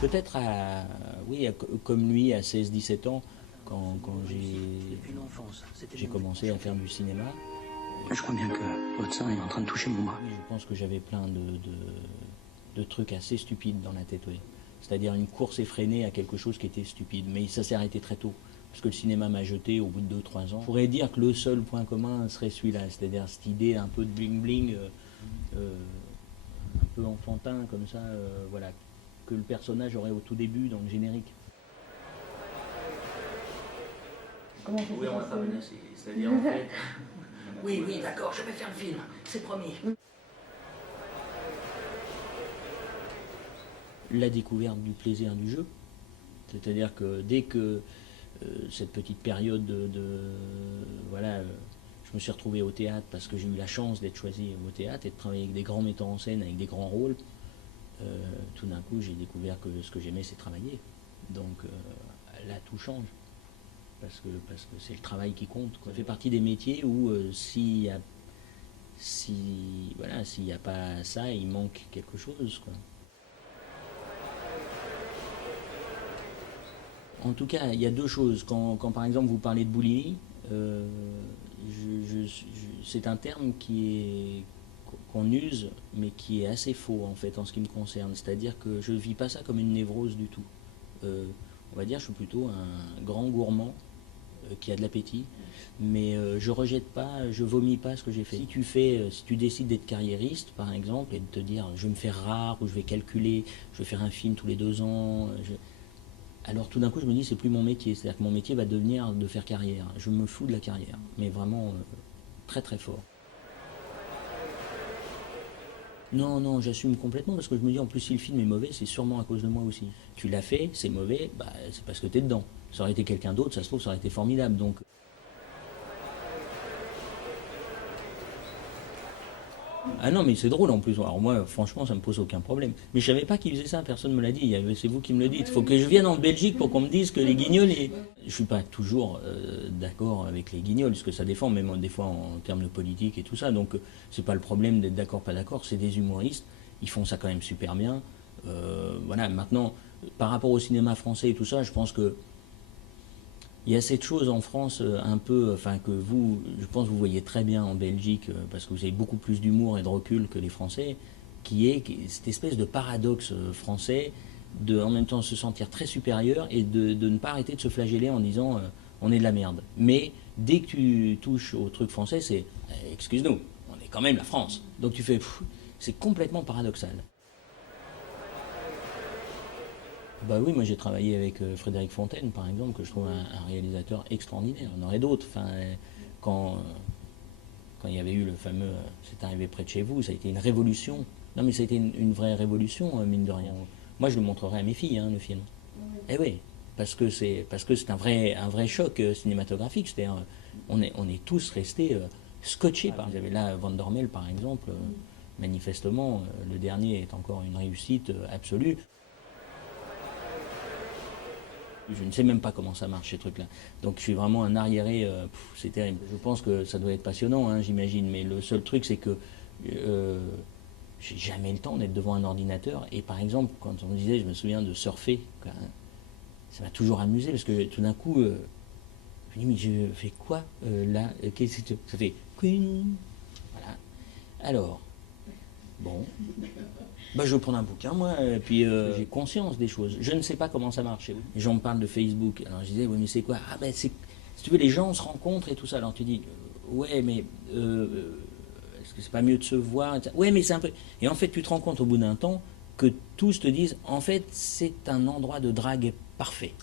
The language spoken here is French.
Peut-être oui, comme lui, à 16-17 ans, quand j'ai commencé à faire du cinéma. Je crois bien que votre sang est en train de toucher mon bras. Oui, je pense que j'avais plein de trucs assez stupides dans la tête, oui. C'est-à-dire une course effrénée à quelque chose qui était stupide. Mais ça s'est arrêté très tôt, parce que le cinéma m'a jeté au bout de 2-3 ans. Je pourrais dire que le seul point commun serait celui-là, c'est-à-dire cette idée un peu de bling-bling, un peu enfantin comme ça, voilà, que le personnage aurait au tout début dans le générique. Comment ça Oui, on va pas menacer, c'est-à-dire en fait... Oui, d'accord, je vais faire le film, c'est promis. La découverte du plaisir du jeu, c'est-à-dire que dès que cette petite période voilà, je me suis retrouvé au théâtre parce que j'ai eu la chance d'être choisi au théâtre et de travailler avec des grands metteurs en scène, avec des grands rôles, tout d'un coup j'ai découvert que ce que j'aimais c'est travailler. Donc là tout change. Parce que c'est le travail qui compte, quoi. Ça fait partie des métiers où s'il n'y a pas ça, il manque quelque chose, quoi. En tout cas, il y a deux choses. Quand par exemple vous parlez de boulimie, c'est un terme qu'on use, mais qui est assez faux en fait en ce qui me concerne. C'est-à-dire que je ne vis pas ça comme une névrose du tout. On va dire, je suis plutôt un grand gourmand qui a de l'appétit, mais je rejette pas, je vomis pas ce que j'ai fait. Si tu décides d'être carriériste, par exemple, et de te dire je vais me faire rare, ou je vais calculer, je vais faire un film tous les 2 ans, alors tout d'un coup je me dis c'est plus mon métier, c'est-à-dire que mon métier va devenir de faire carrière. Je me fous de la carrière, mais vraiment très très fort. Non, j'assume complètement parce que je me dis en plus si le film est mauvais, c'est sûrement à cause de moi aussi. Tu l'as fait, c'est mauvais, bah, c'est parce que t'es dedans. Ça aurait été quelqu'un d'autre, ça se trouve, ça aurait été formidable. Donc ah non, mais c'est drôle en plus. Alors moi, franchement, ça me pose aucun problème. Mais je savais pas qu'il faisait ça, personne me l'a dit. C'est vous qui me le dites. Il faut que je vienne en Belgique pour qu'on me dise que les guignols... Je suis pas toujours d'accord avec les guignols, ce que ça défend, même des fois en termes de politique et tout ça. Donc c'est pas le problème d'être d'accord, pas d'accord. C'est des humoristes. Ils font ça quand même super bien. Voilà, maintenant, par rapport au cinéma français et tout ça, je pense que il y a cette chose en France un peu, enfin que vous, je pense que vous voyez très bien en Belgique, parce que vous avez beaucoup plus d'humour et de recul que les Français, qui est cette espèce de paradoxe français de en même temps se sentir très supérieur et de ne pas arrêter de se flageller en disant on est de la merde. Mais dès que tu touches au truc français, c'est excuse-nous, on est quand même la France. Donc tu fais c'est complètement paradoxal. Bah oui, moi j'ai travaillé avec Frédéric Fontaine, par exemple, que je trouve un réalisateur extraordinaire. Il y en aurait d'autres. Enfin, quand, quand il y avait eu le fameux C'est arrivé près de chez vous, ça a été une révolution. Non, mais ça a été une vraie révolution, mine de rien. Moi, je le montrerai à mes filles, hein, le film. Eh oui, parce que c'est un vrai choc cinématographique. C'est-à-dire, on est tous restés scotchés par. Vous avez là Van Dormel, par exemple. Manifestement, le dernier est encore une réussite absolue. Je ne sais même pas comment ça marche ces trucs-là. Donc je suis vraiment un arriéré, c'est terrible. Je pense que ça doit être passionnant, hein, j'imagine, mais le seul truc c'est que j'ai jamais le temps d'être devant un ordinateur. Et par exemple, quand on me disait, je me souviens de surfer, quoi, hein, ça m'a toujours amusé parce que tout d'un coup, je me dis mais je fais quoi là, qu'est-ce que ça fait queen. Voilà. Alors, bon. Bah, je vais prendre un bouquin, moi, et puis j'ai conscience des choses. Je ne sais pas comment ça marche. Les gens me parlent de Facebook. Alors je disais, oui, mais c'est quoi? Ah, ben, si tu veux, les gens se rencontrent et tout ça. Alors tu dis, ouais, mais est-ce que c'est pas mieux de se voir? Ouais, mais c'est un peu. Et en fait, tu te rends compte au bout d'un temps que tous te disent, en fait, c'est un endroit de drague parfait.